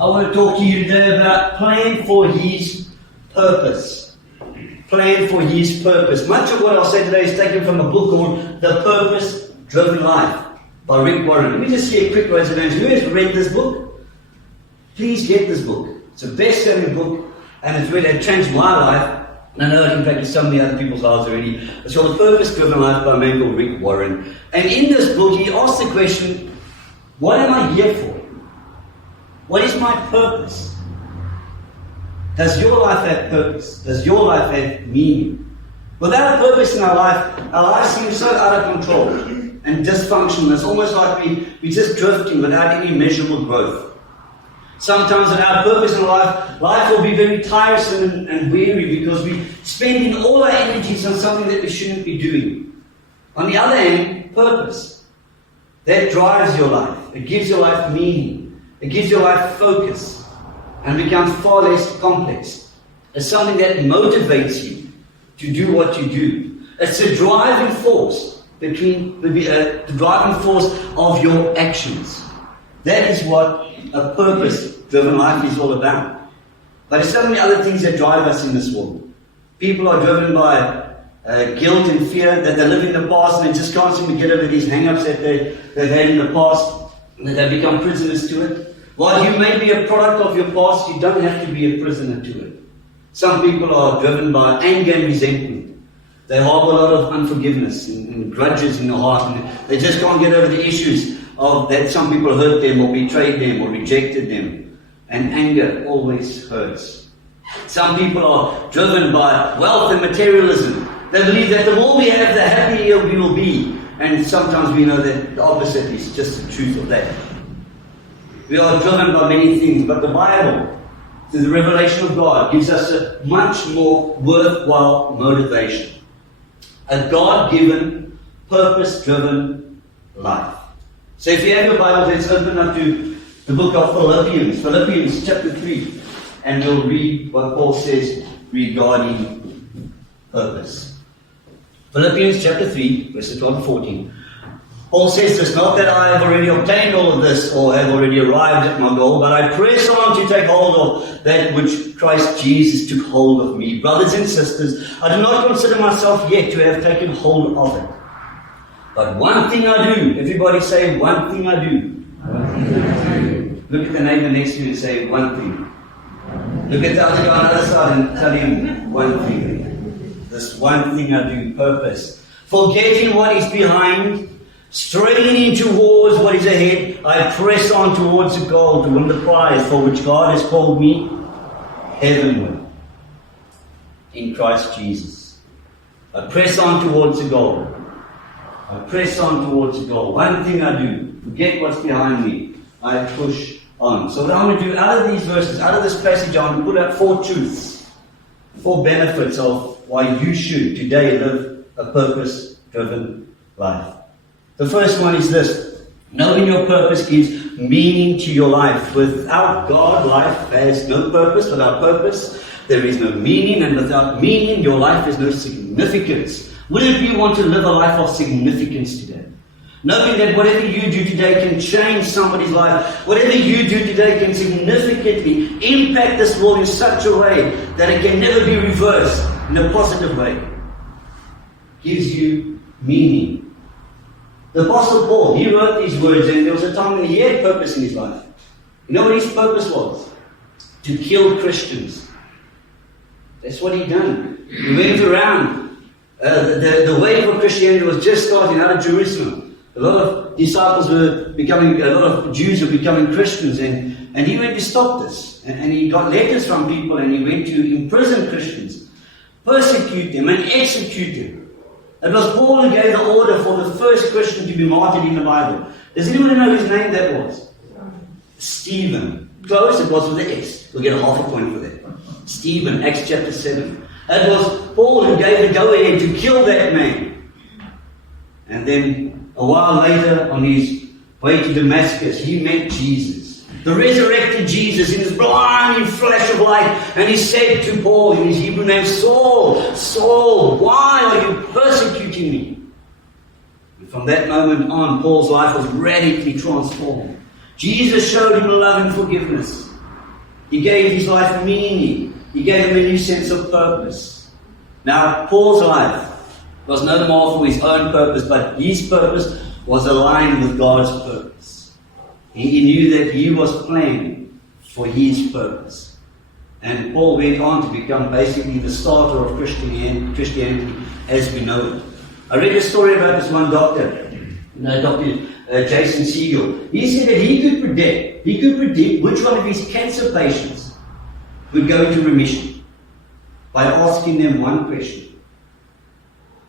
I want to talk to you today about plan for His purpose. Plan for His purpose. Much of what I'll say today is taken from a book called The Purpose-Driven Life by Rick Warren. Let me just see a quick raise of hands. Who has read this book? Please get this book. It's a best-selling book, and it's really changed my life. And I know it impacted so many other people's lives already. It's called The Purpose-Driven Life by a man called Rick Warren. And in this book, he asks the question, what am I here for? What is my purpose? Does your life have purpose? Does your life have meaning? Without a purpose in our life seems so out of control and dysfunctional. It's almost like we're just drifting without any measurable growth. Sometimes without purpose in life will be very tiresome and weary because we're spending all our energies on something that we shouldn't be doing. On the other hand, purpose. That drives your life. It gives your life meaning. It gives your life focus and becomes far less complex. It's something that motivates you to do what you do. It's the driving force the driving force of your actions. That is what a purpose-driven life is all about. But there's so many other things that drive us in this world. People are driven by guilt and fear that they live in the past and they just can't seem to get over these hang-ups that they've had in the past, that they become prisoners to it. While you may be a product of your past, you don't have to be a prisoner to it. Some people are driven by anger and resentment. They harbor a lot of unforgiveness and grudges in their heart, and they just can't get over the issues of that some people hurt them or betrayed them or rejected them. And anger always hurts. Some people are driven by wealth and materialism. They believe that the more we have, the happier we will be. And sometimes we know that the opposite is just the truth of that. We are driven by many things, but the Bible, through the revelation of God, gives us a much more worthwhile motivation. A God-given, purpose-driven life. So if you have your Bible, let's open up to the book of Philippians. Philippians chapter 3. And we'll read what Paul says regarding purpose. Philippians chapter 3, verses 12 and 14. Paul says this, not that I have already obtained all of this or have already arrived at my goal, but I press on to take hold of that which Christ Jesus took hold of me. Brothers and sisters, I do not consider myself yet to have taken hold of it. But one thing I do. Everybody say, one thing I do. One thing I do. Look at the neighbor next to you and say, one thing. Look at the other guy on the other side and tell him, one thing. This one thing I do, purpose. Forgetting what is behind, straining towards what is ahead, I press on towards the goal to win the prize for which God has called me heavenward in Christ Jesus. I press on towards the goal. I press on towards the goal. One thing I do, forget what's behind me. I push on. So what I want to do out of these verses, out of this passage, I want to put out 4 truths, 4 benefits of why you should today live a purpose-driven life. The first one is this. Knowing your purpose gives meaning to your life. Without God, life has no purpose. Without purpose, there is no meaning. And without meaning, your life has no significance. Wouldn't you want to live a life of significance today? Knowing that whatever you do today can change somebody's life. Whatever you do today can significantly impact this world in such a way that it can never be reversed in a positive way. Gives you meaning. The Apostle Paul, he wrote these words, and there was a time when he had purpose in his life. You know what his purpose was? To kill Christians. That's what he done. He went around. The wave of Christianity was just starting out of Jerusalem. A lot of disciples were becoming, a lot of Jews were becoming Christians, and he went to stop this. And he got letters from people, and he went to imprison Christians, persecute them, and execute them. It was Paul who gave the order for the first Christian to be martyred in the Bible. Does anyone know whose name that was? Stephen. Close, it was with the S. We'll get a half a point for that. Stephen, Acts chapter 7. It was Paul who gave the go-ahead to kill that man. And then a while later, on his way to Damascus, he met Jesus. The resurrected Jesus in his blinding flash of light. And he said to Paul in his Hebrew name, Saul, Saul, why are you persecuting me? And from that moment on, Paul's life was radically transformed. Jesus showed him love and forgiveness. He gave his life meaning. He gave him a new sense of purpose. Now, Paul's life was no more for his own purpose, but his purpose was aligned with God's purpose. He knew that he was playing for his purpose. And Paul went on to become basically the starter of Christianity as we know it. I read a story about this one doctor, Dr. Jason Siegel. He said that he could predict which one of his cancer patients would go into remission by asking them one question.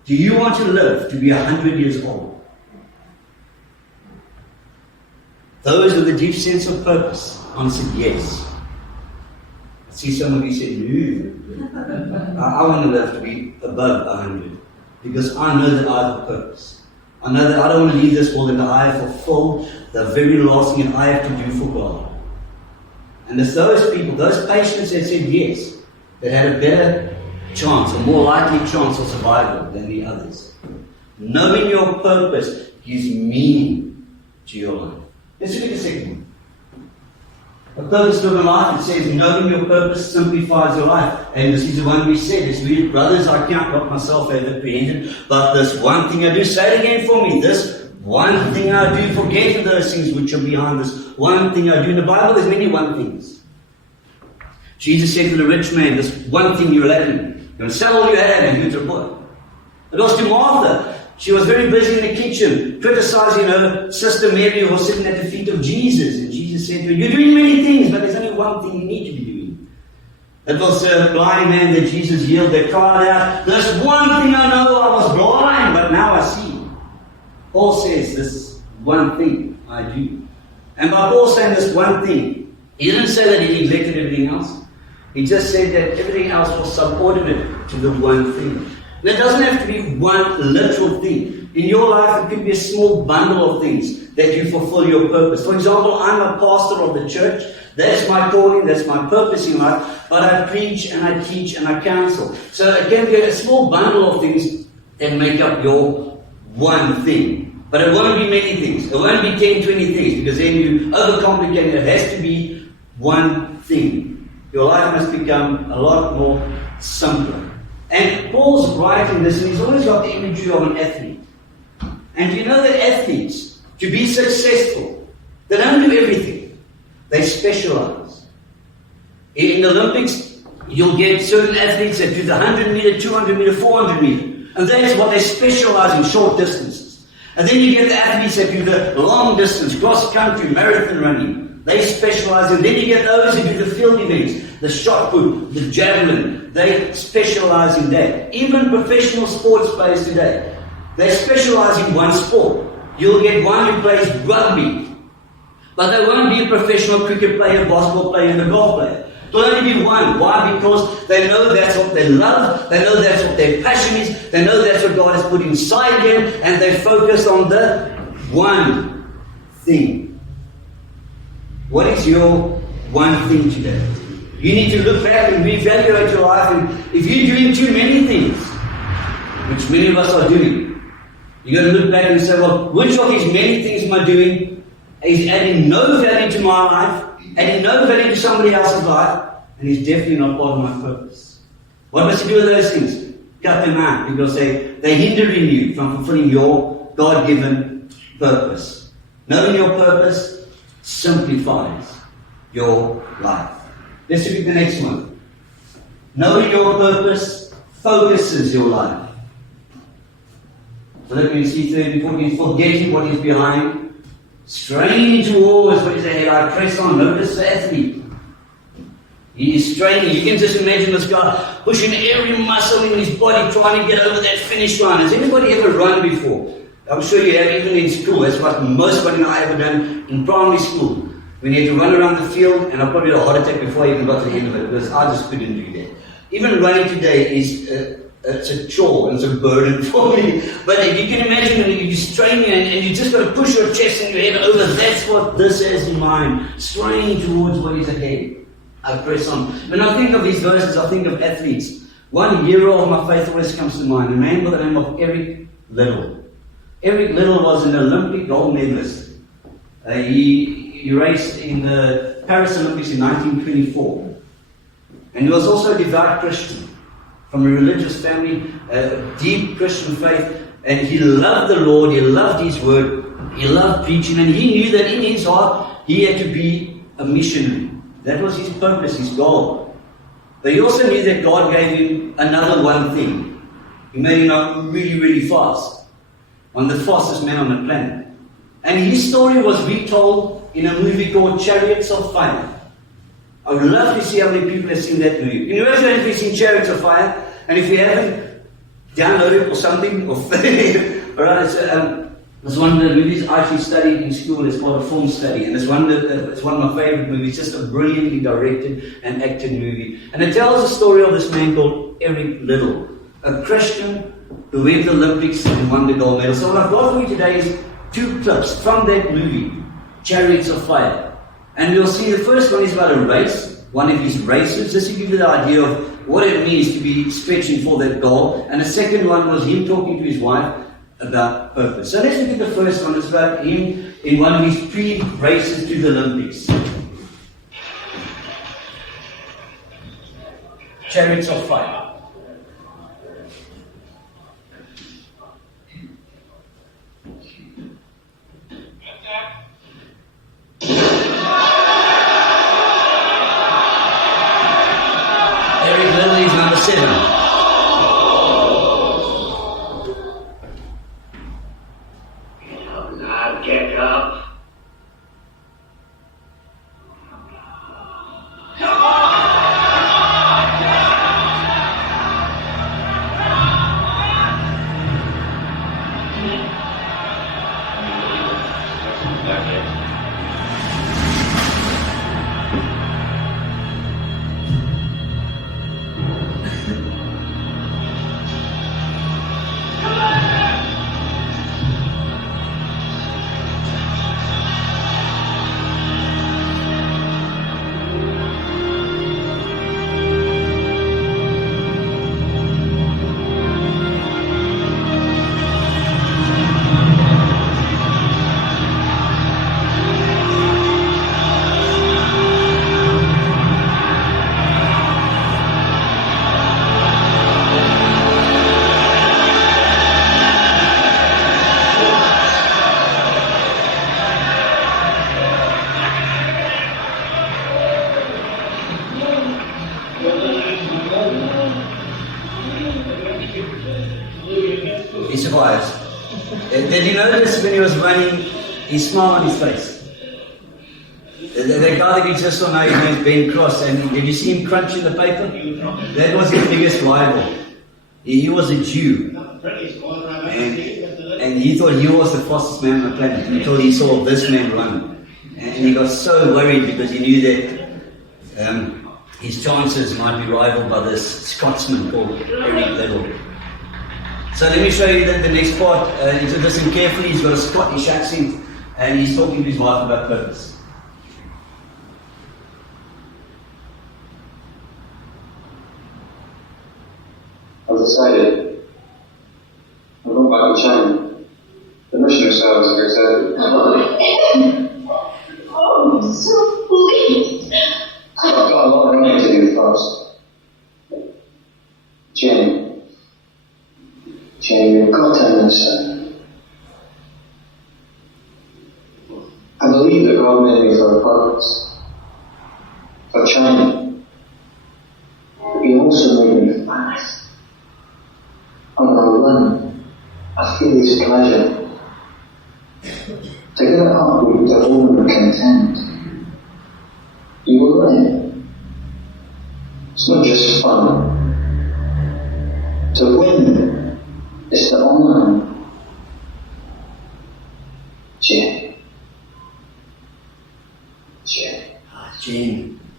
Do you want to live to be 100 years old? Those with a deep sense of purpose answered yes. I see some of you said, no. I want to live to be above 100 because I know that I have a purpose. I know that I don't want to leave this world and I have fulfilled the very last thing that I have to do for God. And it's those people, those patients that said yes, that had a better chance, a more likely chance of survival than the others. Knowing your purpose gives meaning to your life. Let's look at the second one. A purpose-driven life, it says, knowing your purpose simplifies your life. And this is the one we said. Let's read it. Brothers, I can't not myself have apprehended, but this one thing I do, say it again for me. This one thing I do, forgetting those things which are behind this one thing I do. In the Bible, there's many one things. Jesus said to the rich man, this one thing you're lacking. You're going to sell all you have and give it to the poor. It was to Martha. She was very busy in the kitchen, criticizing her sister Mary who was sitting at the feet of Jesus. And Jesus said to her, you're doing many things, but there's only one thing you need to be doing. It was a blind man that Jesus healed. They cried out, there's one thing I know, I was blind, but now I see. Paul says this one thing I do. And by Paul saying this one thing, he didn't say that he neglected everything else. He just said that everything else was subordinate to the one thing. And it doesn't have to be one literal thing. In your life, it could be a small bundle of things that you fulfill your purpose. For example, I'm a pastor of the church. That's my calling, that's my purpose in life. But I preach and I teach and I counsel. So it can be a small bundle of things that make up your one thing. But it won't be many things. It won't be 10, 20 things, because then you overcomplicate it. It has to be one thing. Your life must become a lot more simpler. And Paul's writing this, and he's always got the imagery of an athlete. And you know that athletes, to be successful, they don't do everything. They specialize. In the Olympics, you'll get certain athletes that do the 100 meter, 200 meter, 400 meter. And that is what they specialize in, short distances. And then you get the athletes that do the long distance, cross-country, marathon running. They specialize, and then you get those who do the field events, the shot put, the javelin. They specialize in that. Even professional sports players today, they specialize in one sport. You'll get one who plays rugby, but they won't be a professional cricket player, basketball player, and a golf player. There'll only be one. Why? Because they know that's what they love, they know that's what their passion is, they know that's what God has put inside them, and they focus on the one thing. What is your one thing today? You need to look back and reevaluate your life, and if you're doing too many things, which many of us are doing, you've got to look back and say, well, which of these many things am I doing is adding no value to my life, adding no value to somebody else's life, and is definitely not part of my purpose. What must you do with those things? Cut them out, because they're hindering you from fulfilling your God-given purpose. Knowing your purpose simplifies your life. Let's look at the next one. Knowing your purpose focuses your life. Philippians 3:13-14, forgetting what is behind, straining towards what is ahead. I press on. Notice the athlete. He is straining. You can just imagine this guy pushing every muscle in his body trying to get over that finish line. Has anybody ever run before? I'm sure you have, even in school. That's what most running I ever done in primary school. When you had to run around the field, and I probably had a heart attack before I even got to the end of it, because I just couldn't do that. Even running today is it's a chore, and it's a burden for me. But if you can imagine when you strain and you just got to push your chest and your head over, that's what this has in mind. Straining towards what is ahead. I press on. When I think of these verses, I think of athletes. One hero of my faith always comes to mind, a man by the name of Eric Liddell. Eric Liddell was an Olympic gold medalist. He he raced in the Paris Olympics in 1924. And he was also a devout Christian, from a religious family, a deep Christian faith, and he loved the Lord, he loved His Word, he loved preaching, and he knew that in his heart he had to be a missionary. That was his purpose, his goal. But he also knew that God gave him another one thing. He made him really, really fast. One of the fastest men on the planet. And his story was retold in a movie called Chariots of Fire. I would love to see how many people have seen that movie. Can you imagine if you've seen Chariots of Fire? And if you haven't, download it or something. Alright, it's one of the movies I actually studied in school. It's called a film study. And it's one of my favorite movies. Just a brilliantly directed and acted movie. And it tells the story of this man called Eric Liddell, a Christian who went to the Olympics and won the gold medal. So what I've got for you today is 2 clips from that movie, Chariots of Fire. And you'll see the first one is about a race, one of his races, just to give you the idea of what it means to be stretching for that goal. And the second one was him talking to his wife about purpose. So let's look at the first one. It's about him in one of his pre-races to the Olympics. Chariots of Fire. Eric Liddell is number 7. Get up. He survives. Did you notice when he was running, he smiled on his face? The guy that you just saw now, his name is Ben Cross, and did you see him crunching the paper? That was his biggest rival. He was a Jew. And he thought he was the fastest man on the planet until he saw this man run. And he got so worried because he knew that his chances might be rivaled by this Scotsman called Eric Liddell. So let me show you the next part. He's listening carefully. He's got a Scottish accent and he's talking to his wife about purpose. I've decided I'll go back to China. The mission service is accepted. Oh, I'm so pleased. I've got a lot of running to do first. Jenny, you've got to understand. I believe that God made me for a purpose. For China. But He also made me fast. On the run, I feel His pleasure. To give it up would be to hold and content. You will win. It's not just fun. To win is to honor Him. Jane.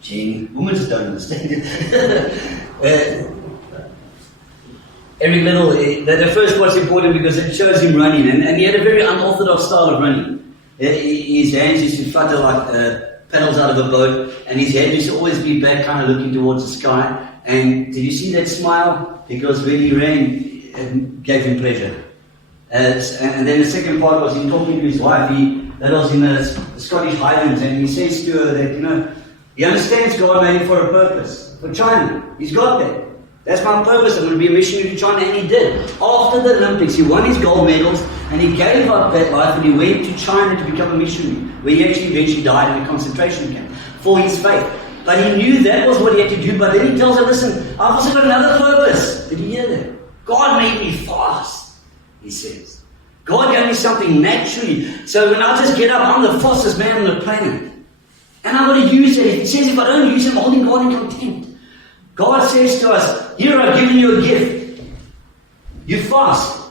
Jane. Women don't understand it. Eric Liddell, the first part's important because it shows him running, and he had a very unorthodox style of running. His hands used to flutter like paddles out of a boat, and his head used to always be back, kind of looking towards the sky. And did you see that smile? Because when he ran, it gave him pleasure. And then the second part was him talking to his wife. That was in the Scottish Highlands, and he says to her that, he understands God made him for a purpose. For China. He's got that. That's my purpose. I'm going to be a missionary to China. And he did. After the Olympics, he won his gold medals, and he gave up that life, and he went to China to become a missionary, where he actually eventually died in a concentration camp for his faith. But he knew that was what he had to do. But then he tells her, listen, I've also got another purpose. Did you hear that? God made me fast, he says. God gave me something naturally. So when I just get up, I'm the fastest man on the planet. And I'm going to use it. He says if I don't use it, I'm holding God in contempt. God says to us, here I've given you a gift. You fast.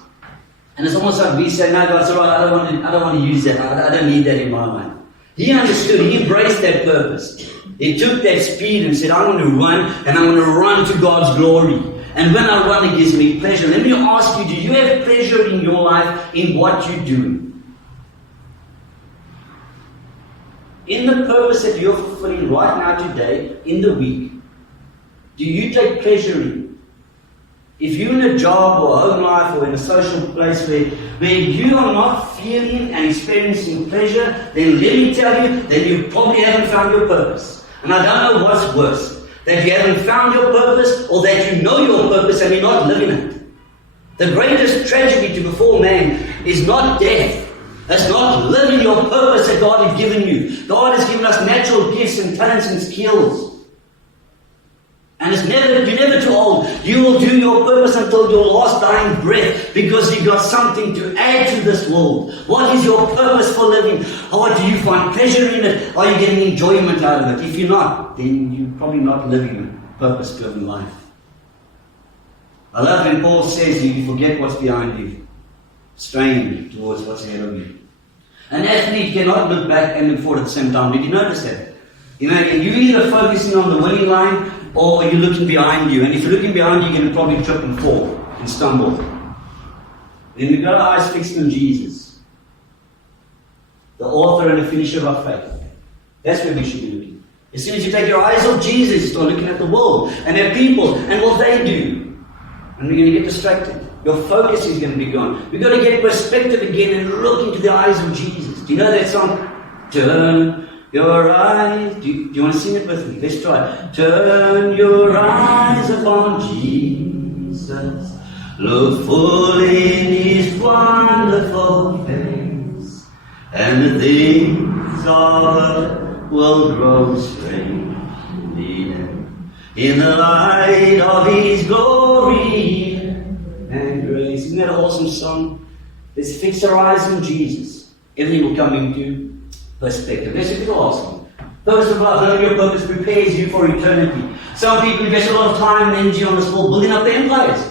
And it's almost like we say, no, God, it's all right, I don't want to use that. I don't need that in my life. He understood. He embraced that purpose. He took that speed and said, I'm going to run, and I'm going to run to God's glory. And when I run, it gives me pleasure. Let me ask you, do you have pleasure in your life in what you do? In the purpose that you're fulfilling right now today, in the week, do you take pleasure in? If you're in a job or a home life or in a social place where you are not feeling and experiencing pleasure, then let me tell you, then you probably haven't found your purpose. And I don't know what's worse, that you haven't found your purpose or that you know your purpose and you're not living it. The greatest tragedy to befall man is not death. It's not living your purpose that God has given you. God has given us natural gifts and talents and skills. And you're never too old. You will do your purpose until your last dying breath because you've got something to add to this world. What is your purpose for living? Or do you find pleasure in it? Are you getting enjoyment out of it? If you're not, then you're probably not living a purpose-driven life. I love when Paul says you forget what's behind you, strain towards what's ahead of you. An athlete cannot look back and look forward at the same time. Did you notice that? You're either focusing on the winning line or you're looking behind you. And if you're looking behind you, you're going to probably trip and fall and stumble. Then we've got our eyes fixed on Jesus, the author and the finisher of our faith. That's where we should be looking. As soon as you take your eyes off Jesus, you start looking at the world and at people and what they do. And we're going to get distracted. Your focus is going to be gone. We've got to get perspective again and look into the eyes of Jesus. Do you know that song? Turn your eyes. Do you want to sing it with me? Let's try. Turn your eyes upon Jesus. Look full in His wonderful face, and the things of earth will grow strange in the light of His glory and grace. Isn't that an awesome song? Let's fix our eyes on Jesus. Everything will come into perspective. Let's look at the last one. Purpose of life, knowing your purpose prepares you for eternity. Some people invest a lot of time and energy on this world building up their empires,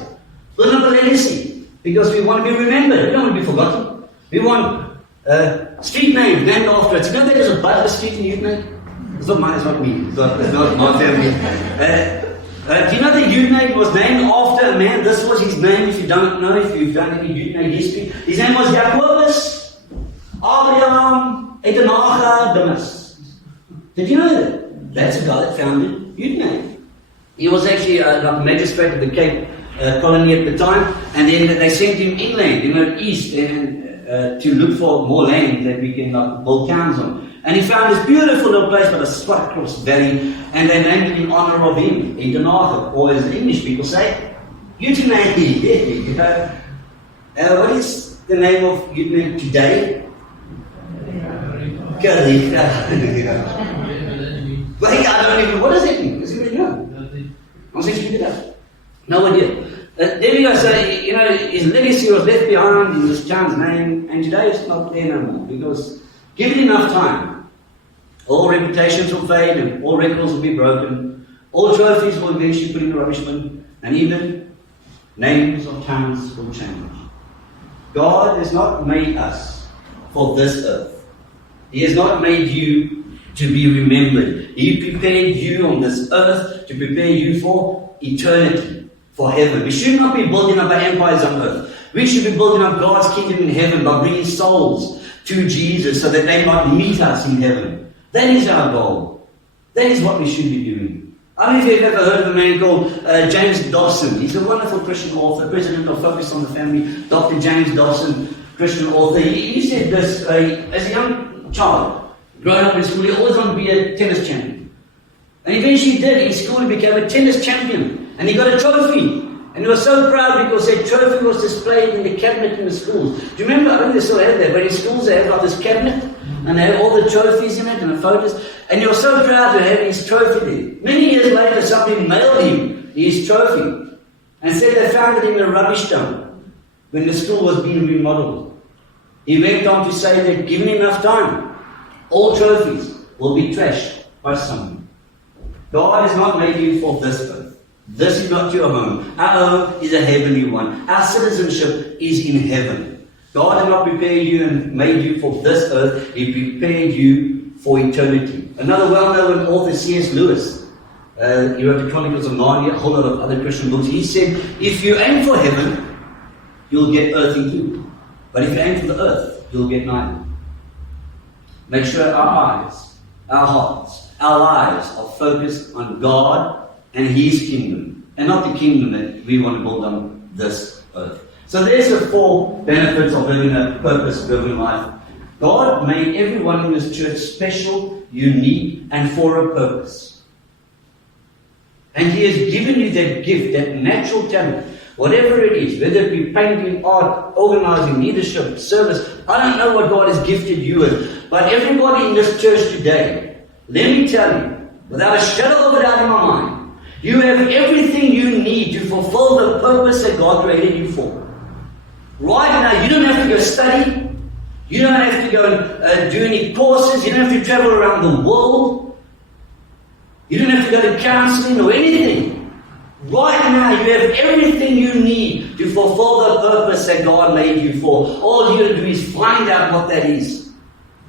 building up a legacy, because we want to be remembered. We don't want to be forgotten. We want street names named after us. You know there's a Butler Street in Untitled? It's not mine, it's not me. It's not my family. Do you know that Untitled was named after a man? This was his name, if you don't know, if you've done any Untitled history. His name was Jacobus Abraham Etenaga. Did you know that? That's a guy that founded Untitled. He was actually a magistrate of the Cape colony at the time, and then they sent him inland, east, and to look for more land that we can build towns on. And he found this beautiful little place by the Swartcross Valley, and they named it in honor of him, Etenaga, or as the English people say, Untitled. What is the name of Untitled today? I don't even, what does it mean? Does anybody know? I'm saying speak it up. No idea. There we go. So, his legacy was left behind in this town's name, and today it's not there no more, because given enough time, all reputations will fade and all records will be broken, all trophies will eventually put in the rubbish bin, and even names of towns will change. God has not made us for this earth. He has not made you to be remembered. He prepared you on this earth to prepare you for eternity, for heaven. We should not be building up our empires on earth. We should be building up God's kingdom in heaven by bringing souls to Jesus so that they might meet us in heaven. That is our goal. That is what we should be doing. I don't know if you've ever heard of a man called James Dobson. He's a wonderful Christian author, president of Focus on the Family, Dr. James Dobson, Christian author. He said this, as a young child, growing up in school, he always wanted to be a tennis champion. And eventually he did. In school he became a tennis champion. And he got a trophy. And he was so proud because that trophy was displayed in the cabinet in the schools. Do you remember? I don't think they still have that, but in schools they have like this cabinet. And they have all the trophies in it and the photos. And he was so proud to have his trophy there. Many years later, somebody mailed him his trophy and said they found it in a rubbish dump when the school was being remodeled. He went on to say that given enough time, all trophies will be trashed by someone. God has not made you for this earth. This is not your home. Our home is a heavenly one. Our citizenship is in heaven. God did not prepare you and made you for this earth. He prepared you for eternity. Another well-known author, C.S. Lewis, he wrote the Chronicles of Narnia, a whole lot of other Christian books. He said, if you aim for heaven, you'll get earthly too. But if you aim for the earth, you'll get neither. Make sure our eyes, our hearts, our lives are focused on God and His kingdom, and not the kingdom that we want to build on this earth. So there's the 4 benefits of living a purpose-driven life. God made everyone in this church special, unique, and for a purpose. And He has given you that gift, that natural talent, whatever it is, whether it be painting, art, organizing, leadership, service. I don't know what God has gifted you with, but everybody in this church today, let me tell you, without a shadow of a doubt in my mind, you have everything you need to fulfill the purpose that God created you for. Right now, you don't have to go study. You don't have to go and do any courses. You don't have to travel around the world. You don't have to go to counseling or anything. Right now, you have everything you need to fulfill the purpose that God made you for. All you have to do is find out what that is.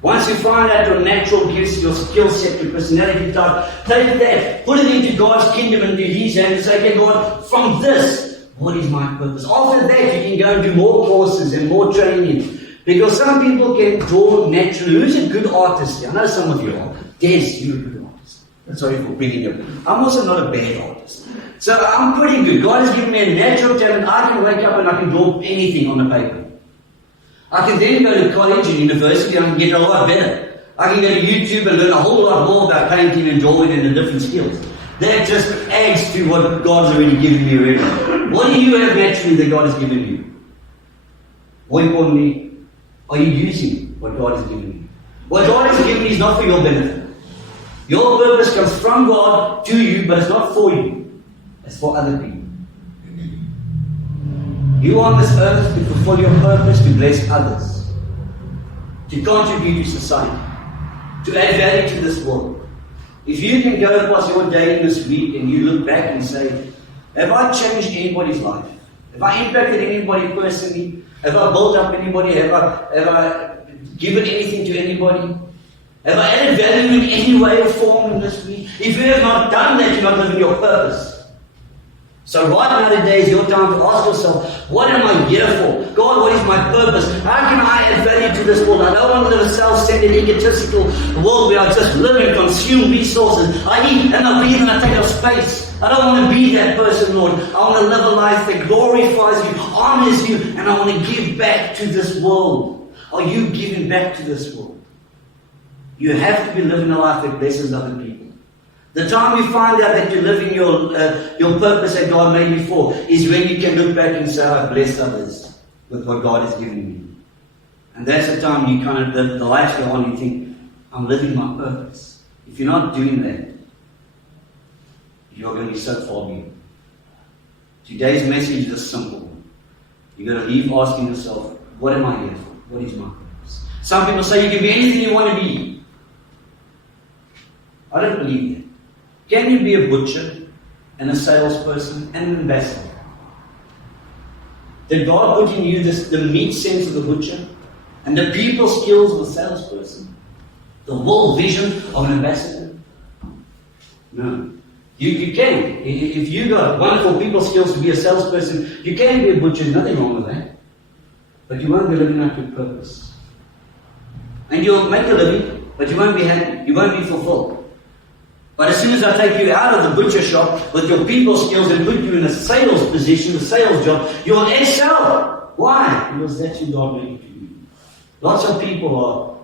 Once you find out your natural gifts, your skill set, your personality type, take that, put it into God's kingdom and into His hands and say, okay, God, from this, what is my purpose? After that, you can go and do more courses and more training. Because some people can draw naturally. Who's a good artist? I know some of you are. Yes, you're a good artist. Sorry for bringing you up. I'm also not a bad artist. So I'm pretty good. God has given me a natural talent. I can wake up and I can draw anything on the paper. I can then go to college and university and I can get a lot better. I can go to YouTube and learn a whole lot more about painting and drawing and the different skills. That just adds to what God's already given me already. What do you have naturally that God has given you? More importantly, are you using what God has given you? What God has given you is not for your benefit. Your purpose comes from God to you, but it's not for you. It's for other people. You are on this earth to fulfill your purpose, to bless others, to contribute to society, to add value to this world. If you can go across your day in this week and you look back and say, have I changed anybody's life? Have I impacted anybody personally? Have I built up anybody? Have I given anything to anybody? Have I added value in any way or form in this week? If you have not done that, you're not living your purpose. So right now today is your time to ask yourself, what am I here for? God, what is my purpose? How can I add value to this world? I don't want to live a self-centered, egotistical world where I just live and consume resources. I eat and I breathe and I take up space. I don't want to be that person, Lord. I want to live a life that glorifies you, honors you, and I want to give back to this world. Are you giving back to this world? You have to be living a life that blesses other people. The time you find out that you're living your purpose that God made you for is when you can look back and say, I've blessed others with what God has given me. And that's the time you kind of, the lights go on and you think, I'm living my purpose. If you're not doing that, you're going to be so far behind. Today's message is this simple. You're going to leave asking yourself, what am I here for? What is my purpose? Some people say you can be anything you want to be. I don't believe that. Can you be a butcher and a salesperson and an ambassador? Did God put in you the meat sense of the butcher and the people skills of a salesperson? The world vision of an ambassador? No. You can. If you got wonderful people skills to be a salesperson, you can be a butcher. There's nothing wrong with that. But you won't be living out your purpose. And you'll make a living, but you won't be happy. You won't be fulfilled. But as soon as I take you out of the butcher shop with your people skills and put you in a sales position, a sales job, you'll excel. Why? Because that's who God made you to be. Lots of people are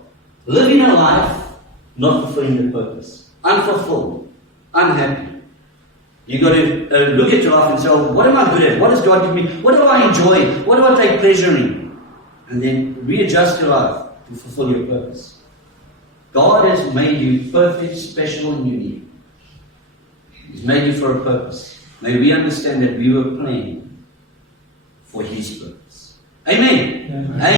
living a life not fulfilling their purpose. Unfulfilled. Unhappy. You've got to look at your life and say, oh, what am I good at? What does God give me? What do I enjoy? What do I take pleasure in? And then readjust your life to fulfill your purpose. God has made you perfect, special, and unique. He's made you for a purpose. May we understand that we were playing for His purpose. Amen. Amen.